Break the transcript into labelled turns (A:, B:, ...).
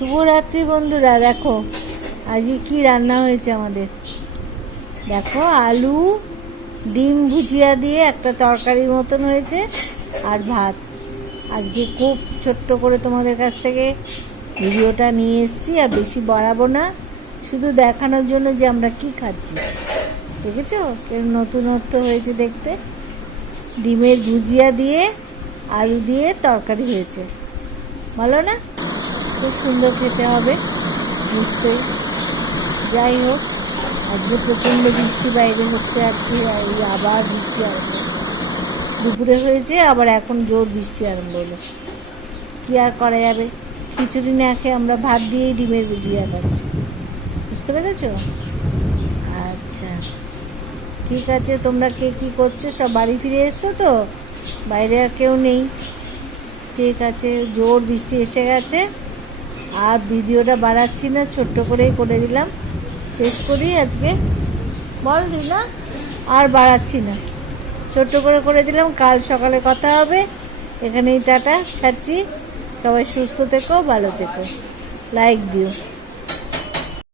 A: শুভরাত্রি বন্ধুরা, দেখো, আজকে কি রান্না হয়েছে আমাদের? দেখো, আলু, ডিম ভুজিয়া দিয়ে একটা তরকারির মতন হয়েছে আর ভাত। আজকে খুব ছোট্ট করে তোমাদের কাছ থেকে ভিডিওটা নিয়ে এসেছি আর বেশি বাড়াবো না, শুধু দেখানোর জন্য যে আমরা কি খাচ্ছি। দেখেছ? কেন নতুনত্ব হয়েছে দেখতে। ডিমের ভুজিয়া দিয়ে আলু দিয়ে তরকারি হয়েছে। ভালো না? খুব সুন্দর খেতে হবে, নিশ্চয়ই। যাই হোক, আজকে প্রচণ্ড বৃষ্টি বাইরে হচ্ছে আজকে এই আবার বৃষ্টি আরম্ভ দুপুরে হয়েছে, আবার এখন জোর বৃষ্টি আরম্ভ হলো। কী আর করা যাবে? খিচুড়ি না খেয়ে আমরা ভাত দিয়েই ডিমের ভুজিয়া খাচ্ছি। বুঝতে পেরেছ? আচ্ছা। ঠিক আছে, তোমরা কে কী করছ? সব বাড়ি ফিরে এসছো তো? বাইরে আর কেউ নেই। ঠিক আছে, জোর বৃষ্টি এসে গেছে। আর ভিডিওটা বাড়াচ্ছি না, ছোট্ট করেই করে দিলাম। শেষ করি আজকে। বল না আর বাড়াচ্ছি না। ছোট্ট করে করে দিলাম, কাল সকালে কথা হবে। এখানেই টাটা, ছাড়ছি। সবাই সুস্থ থেকো, ভালো থেকো। লাইক দিও।